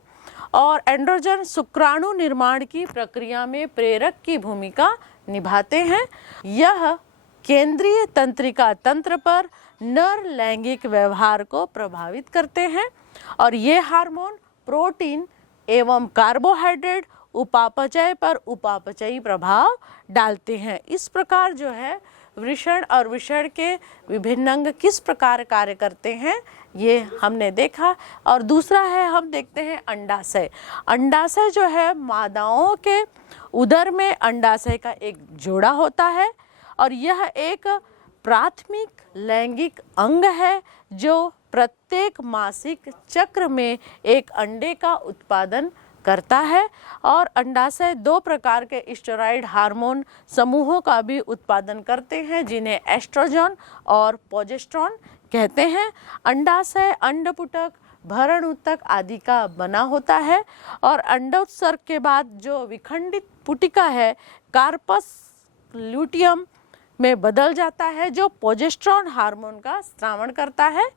और एंड्रोजन शुक्राणु निर्माण की प्रक्रिया में प्रेरक की भूमिका निभाते हैं। यह केंद्रीय तंत्रिका तंत्र पर नर लैंगिक व्यवहार को प्रभावित करते हैं। और ये हार्मोन प्रोटीन एवं कार्बोहाइड्रेट उपापचय पर उपापचयी प्रभाव डालते हैं। इस प्रकार जो है वृषण और वृषण के विभिन्न अंग किस प्रकार कार्य करते हैं ये हमने देखा। और दूसरा है हम देखते हैं अंडाशय। अंडाशय जो है मादाओं के उदर में अंडाशय का एक जोड़ा होता है और यह एक प्राथमिक लैंगिक अंग है जो प्रत्येक मासिक चक्र में एक अंडे का उत्पादन करता है। और अंडाशय दो प्रकार के स्टेरॉइड हार्मोन समूहों का भी उत्पादन करते हैं जिन्हें एस्ट्रोजन और प्रोजेस्टेरोन कहते हैं। अंडाशय अंडपुटक, भरण ऊतक आदि का बना होता है। और अंडोत्सर्ग के बाद जो विखंडित पुटिका है कार्पस ल्यूटियम में बदल जाता है जो प्रोजेस्टेरोन हार्मोन का स्रावण करता है।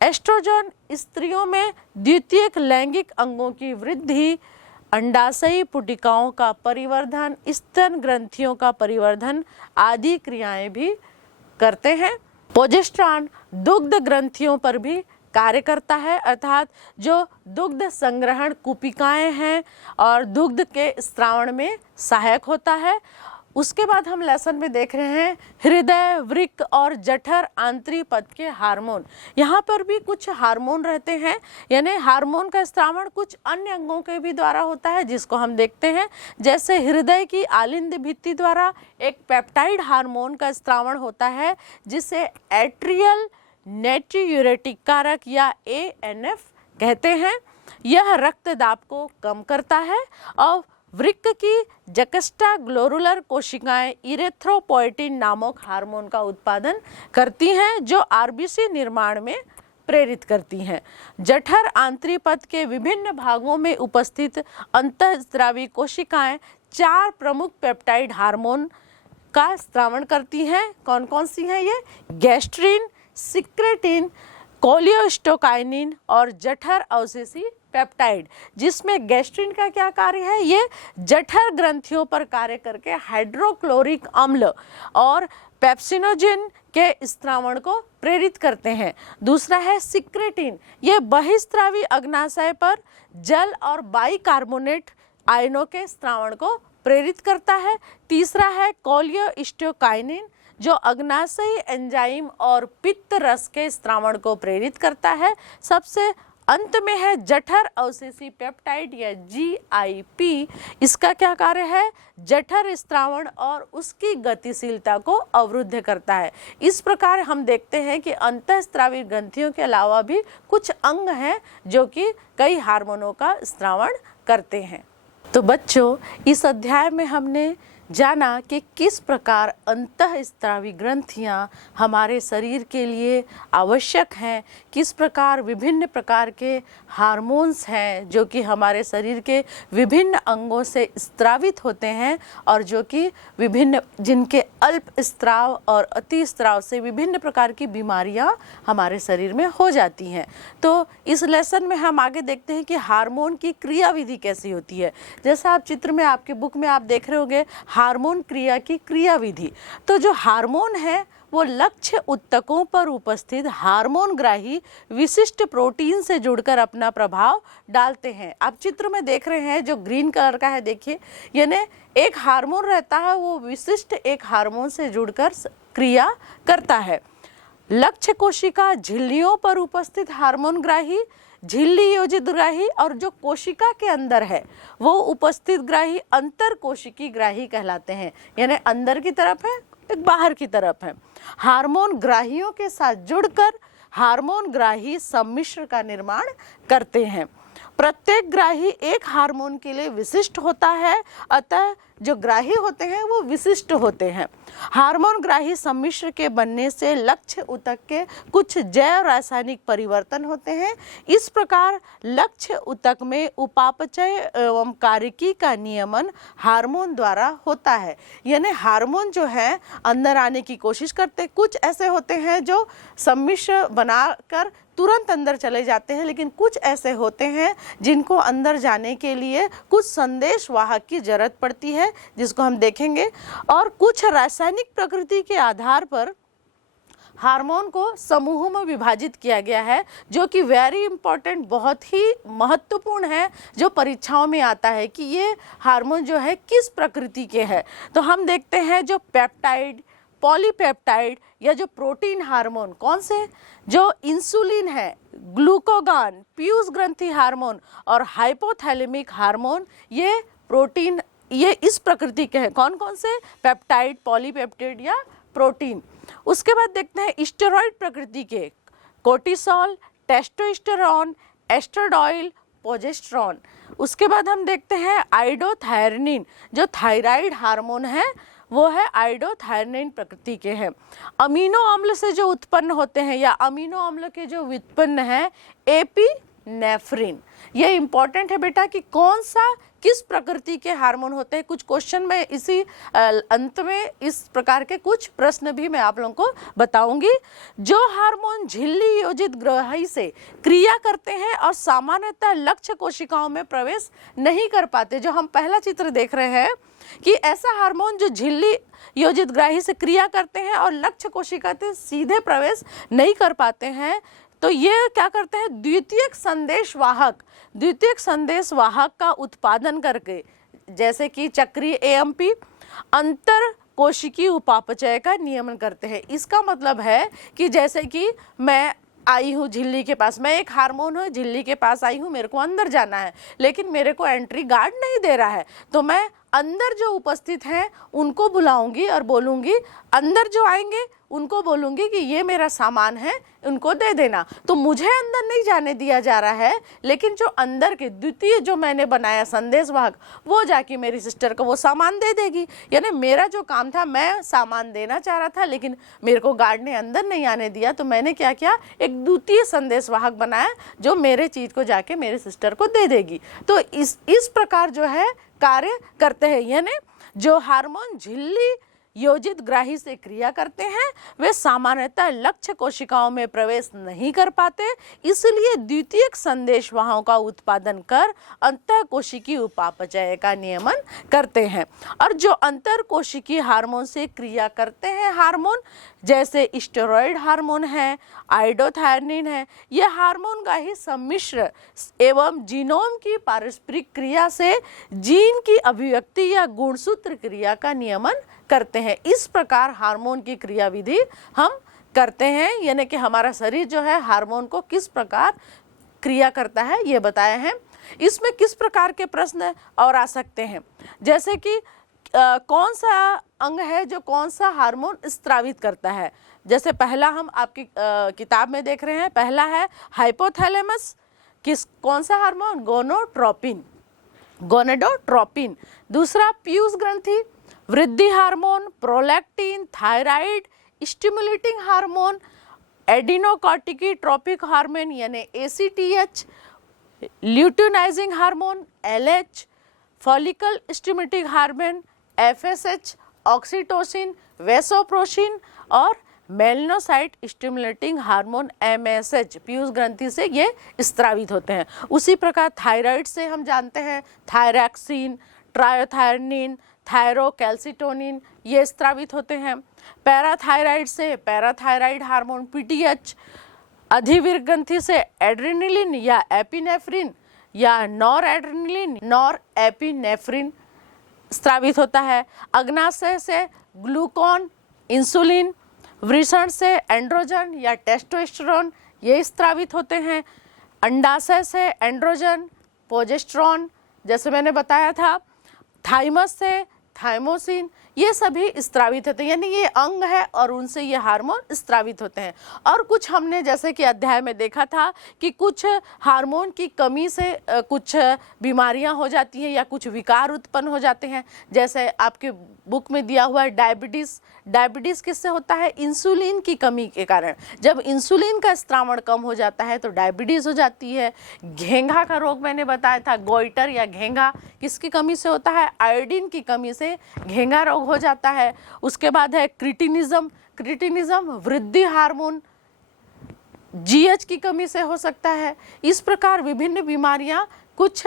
एस्ट्रोजन स्त्रियों में द्वितीयक लैंगिक अंगों की वृद्धि, अंडाशयी पुटिकाओं का परिवर्धन, स्तन ग्रंथियों का परिवर्धन आदि क्रियाएं भी करते हैं। प्रोजेस्टेरोन दुग्ध ग्रंथियों पर भी कार्य करता है, अर्थात जो दुग्ध संग्रहण कुपिकाएं हैं और दुग्ध के स्रावण में सहायक होता है। उसके बाद हम लेसन में देख रहे हैं हृदय, वृक्क और जठर आंतरिक पद के हार्मोन। यहाँ पर भी कुछ हार्मोन रहते हैं, यानी हार्मोन का स्त्रावण कुछ अन्य अंगों के भी द्वारा होता है, जिसको हम देखते हैं। जैसे हृदय की आलिंद भित्ति द्वारा एक पेप्टाइड हार्मोन का स्त्रावण होता है, जिसे एट्रियल नेट्रियूरेटिक कारक या ANF कहते हैं। यह रक्त दाब को कम करता है। और वृक्क की जक्स्टाग्लोरुलर कोशिकाएं इरेथ्रोपोएटिन नामक हार्मोन का उत्पादन करती हैं, जो RBC निर्माण में प्रेरित करती हैं। जठर आंतरिक पद के विभिन्न भागों में उपस्थित अंतःस्रावी कोशिकाएं 4 प्रमुख पेप्टाइड हार्मोन का स्त्रावण करती हैं। कौन कौन सी हैं ये? गैस्ट्रिन, सिक्रेटिन, कोलियोस्टोकाइनिन और जठर अवशेषी पेप्टाइड। जिसमें गैस्ट्रिन का क्या कार्य है? ये जठर ग्रंथियों पर कार्य करके हाइड्रोक्लोरिक अम्ल और पेप्सिनोजिन के स्त्रावण को प्रेरित करते हैं। दूसरा है सिक्रेटिन, ये बहिस्त्रावी अग्नाशय पर जल और बाइकार्बोनेट आयनों के स्त्रावण को प्रेरित करता है। तीसरा है कोलियोस्टोकाइनिन, जो अग्नाशयी एंजाइम और पित्त रस के स्त्रावण को प्रेरित करता है। सबसे अंत में है जठर अवशेषी पेप्टाइड या GIP। इसका क्या कार्य है? जठर स्त्रावण और उसकी गतिशीलता को अवरुद्ध करता है। इस प्रकार हम देखते हैं कि अंतःस्रावी ग्रंथियों के अलावा भी कुछ अंग हैं जो कि कई हार्मोनों का स्त्रावण करते हैं। तो बच्चों, इस अध्याय में हमने जाना कि किस प्रकार अंतःस्रावी ग्रंथियां हमारे शरीर के लिए आवश्यक हैं, किस प्रकार विभिन्न प्रकार के हार्मोन्स हैं जो कि हमारे शरीर के विभिन्न अंगों से स्त्रावित होते हैं और जो कि विभिन्न जिनके अल्प स्त्राव और अति स्त्राव से विभिन्न प्रकार की बीमारियां हमारे शरीर में हो जाती हैं। तो इस लेसन में हम आगे देखते हैं कि हार्मोन की क्रियाविधि कैसी होती है। जैसा आप चित्र में आपके बुक में आप देख रहे होंगे हार्मोन क्रिया की क्रियाविधि। तो जो हार्मोन है वो लक्ष्य उत्तकों पर उपस्थित हार्मोन ग्राही विशिष्ट प्रोटीन से जुड़कर अपना प्रभाव डालते हैं। आप चित्र में देख रहे हैं जो ग्रीन कलर का है, देखिए, यानी एक हार्मोन रहता है, वो विशिष्ट एक हार्मोन से जुड़कर क्रिया करता है। लक्ष्य कोशिका झिल्लियों पर उपस्थित हार्मोन ग्राही, झिल्ली योजित ग्राही और जो कोशिका के अंदर है वो उपस्थित ग्राही अंतर कोशिकी ग्राही कहलाते हैं, यानी अंदर की तरफ है, एक बाहर की तरफ है। हार्मोन ग्राहियों के साथ जुड़कर हार्मोन ग्राही सम्मिश्र का निर्माण करते हैं। प्रत्येक ग्राही एक हार्मोन के लिए विशिष्ट होता है, अतः जो ग्राही होते हैं वो विशिष्ट होते हैं। हार्मोन ग्राही सम्मिश्र के बनने से लक्ष्य ऊतक के कुछ जैव रासायनिक परिवर्तन होते हैं। इस प्रकार लक्ष्य ऊतक में उपापचय एवं कार्यकी का नियमन हार्मोन द्वारा होता है। यानी हार्मोन जो है अंदर आने की कोशिश करते, कुछ ऐसे होते हैं जो सम्मिश्र बनाकर तुरंत अंदर चले जाते हैं, लेकिन कुछ ऐसे होते हैं जिनको अंदर जाने के लिए कुछ संदेश वाहक की जरूरत पड़ती है, जिसको हम देखेंगे। और कुछ रासायनिक प्रकृति के आधार पर हार्मोन को समूहों में विभाजित किया गया है, जो कि वेरी इंपॉर्टेंट, बहुत ही महत्वपूर्ण है, जो परीक्षाओं में आता है कि ये हार्मोन जो है किस प्रकृति के है। तो हम देखते हैं जो पेप्टाइड, पॉलीपेप्टाइड या जो प्रोटीन हार्मोन कौन से, जो इंसुलिन है, ग्लूकोगान, पीयूष ग्रंथि हार्मोन और हाइपोथैलेमिक हार्मोन, ये प्रोटीन, ये इस प्रकृति के हैं। कौन कौन से? पेप्टाइड, पॉलीपेप्टाइड या प्रोटीन। उसके बाद देखते हैं स्टेरॉइड प्रकृति के, कोर्टिसोल, टेस्टोस्टेरोन, एस्ट्राडियोल, प्रोजेस्टेरोन। उसके बाद हम देखते हैं आइडोथायरनिन, जो थायराइड हार्मोन है वो है आइडोथायरनिन प्रकृति के हैं। अमीनो अम्ल से जो उत्पन्न होते हैं या अमीनो अम्ल के जो व्युत्पन्न है एपिनेफ्रिन। ये इंपॉर्टेंट है बेटा कि कौन सा किस प्रकृति के हार्मोन होते हैं। कुछ क्वेश्चन में इसी अंत में इस प्रकार के कुछ प्रश्न भी मैं आप लोगों को बताऊंगी। जो हार्मोन झिल्ली योजित ग्राही से क्रिया करते हैं और सामान्यतः लक्ष्य कोशिकाओं में प्रवेश नहीं कर पाते, जो हम पहला चित्र देख रहे हैं कि ऐसा हार्मोन जो झिल्ली योजित ग्राही से क्रिया करते हैं और लक्ष्य कोशिका से सीधे प्रवेश नहीं कर पाते हैं, तो ये क्या करते हैं, द्वितीयक संदेश वाहक का उत्पादन करके, जैसे कि चक्रीय AMP अंतर कोशिकीय उपापचय का नियमन करते हैं। इसका मतलब है कि जैसे कि मैं आई हूँ झिल्ली के पास, मैं एक हार्मोन हूँ, झिल्ली के पास आई हूँ, मेरे को अंदर जाना है, लेकिन मेरे को एंट्री गार्ड नहीं दे रहा है, तो मैं अंदर जो उपस्थित हैं उनको बुलाऊंगी और बोलूंगी, अंदर जो आएंगे उनको बोलूंगी कि ये मेरा सामान है, उनको दे देना। तो मुझे अंदर नहीं जाने दिया जा रहा है, लेकिन जो अंदर के द्वितीय जो मैंने बनाया संदेशवाहक, वो जाके मेरी सिस्टर को वो सामान दे देगी। यानी मेरा जो काम था, मैं सामान देना चाह रहा था, लेकिन मेरे को गार्ड ने अंदर नहीं आने दिया, तो मैंने क्या किया, एक द्वितीय संदेशवाहक बनाया जो मेरे चीज़ को जाके मेरे सिस्टर को दे देगी। तो इस प्रकार जो है कार्य करते हैं। यानी जो हार्मोन झिल्ली योजित ग्राही से क्रिया करते हैं वे सामान्यतः लक्ष्य कोशिकाओं में प्रवेश नहीं कर पाते, इसलिए द्वितीयक संदेशवाहकों का उत्पादन कर अंतः कोशिकीय उपापचय का नियमन करते हैं। और जो अंतर कोशिकीय हार्मोन से क्रिया करते हैं हार्मोन, जैसे स्टेरॉयड हार्मोन है, आइडोथायरनिन है, ये हार्मोन का ही सम्मिश्र एवं जीनोम की पारस्परिक क्रिया से जीन की अभिव्यक्ति या गुणसूत्र क्रिया का नियमन करते हैं। इस प्रकार हार्मोन की क्रियाविधि हम करते हैं, यानी कि हमारा शरीर जो है हार्मोन को किस प्रकार क्रिया करता है ये बताए हैं। इसमें किस प्रकार के प्रश्न और आ सकते हैं, जैसे कि कौन सा अंग है जो कौन सा हार्मोन स्त्रावित करता है। जैसे पहला हम आपकी किताब में देख रहे हैं, पहला है हाइपोथैलेमस, कौन सा हार्मोन, गोनेडोट्रोपिन। दूसरा पीयूष ग्रंथि, वृद्धि hormone, prolactin, thyroid stimulating hormone, adrenocorticotropic hormone यानी ACTH, luteinizing hormone LH, follicle stimulating hormone FSH, oxytocin, vasopressin और मेलनोसाइट स्टिमुलेटिंग हार्मोन MSH पीयूष ग्रंथि से ये स्त्रावित होते हैं। उसी प्रकार थायराइड से हम जानते हैं थायरॉक्सिन, ट्रायोथायरनिन, थायरोकैल्सिटोनिन, ये स्त्रावित होते हैं। पैराथायराइड से पैराथायराइड हार्मोन PTH, अधिवीर ग्रंथि से एड्रेनलिन या एपिनेफ्रिन या नॉरएड्रेनलिन, नॉरएपिनेफ्रिन स्त्रावित होता है। अग्नाशय से ग्लूकोन, इंसुलिन, वृषण से एंड्रोजन या टेस्टोस्टेरोन, ये स्त्रावित होते हैं। अंडाशय से एंड्रोजन, प्रोजेस्टेरोन, जैसे मैंने बताया था। थाइमस से थाइमोसिन, ये सभी स्त्रावित होते हैं, यानी ये अंग है और उनसे ये हार्मोन स्त्रावित होते हैं। और कुछ हमने जैसे कि अध्याय में देखा था कि कुछ हार्मोन की कमी से कुछ बीमारियां हो जाती हैं या कुछ विकार उत्पन्न हो जाते हैं। जैसे आपके बुक में दिया हुआ है डायबिटीज़ किससे होता है, इंसुलिन की कमी के कारण। जब इंसुलिन का स्त्रावण कम हो जाता है तो डायबिटीज़ हो जाती है। घेंघा का रोग मैंने बताया था, गोइटर या घेंघा किसकी कमी से होता है, आयोडीन की कमी से घेंघा रोग हो जाता है। उसके बाद है क्रिटिनिज्म वृद्धि हार्मोन GH की कमी से हो सकता है। इस प्रकार विभिन्न बीमारियां कुछ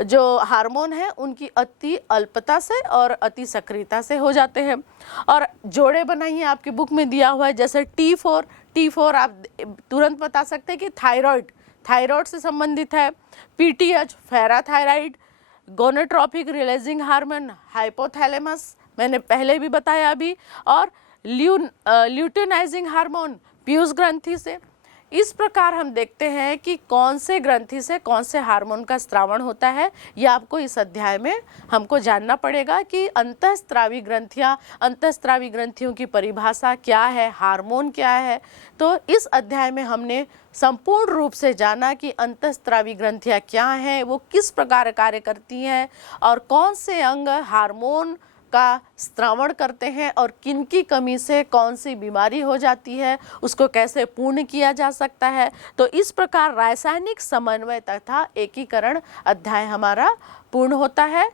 जो हार्मोन है उनकी अति अल्पता से और अति सक्रियता से हो जाते हैं। और जोड़े बनाइए, आपकी बुक में दिया हुआ है, जैसे T4 आप तुरंत बता सकते हैं कि थायराइड से संबंधित है। PTH parathyroid, gonadotropic releasing hormone hypothalamus, मैंने पहले भी बताया अभी। और ल्यूटिनाइजिंग हार्मोन पीयूष ग्रंथि से। इस प्रकार हम देखते हैं कि कौन से ग्रंथि से कौन से हार्मोन का स्त्रावण होता है। यह आपको इस अध्याय में हमको जानना पड़ेगा कि अंतःस्त्रावी ग्रंथियों की परिभाषा क्या है, हार्मोन क्या है। तो इस अध्याय में हमने संपूर्ण रूप से जाना कि अंतःस्त्रावी ग्रंथियाँ क्या हैं, वो किस प्रकार कार्य करती हैं और कौन से अंग हार्मोन का स्त्रावण करते हैं और किनकी कमी से कौन सी बीमारी हो जाती है, उसको कैसे पूर्ण किया जा सकता है। तो इस प्रकार रासायनिक समन्वय तथा एकीकरण अध्याय हमारा पूर्ण होता है।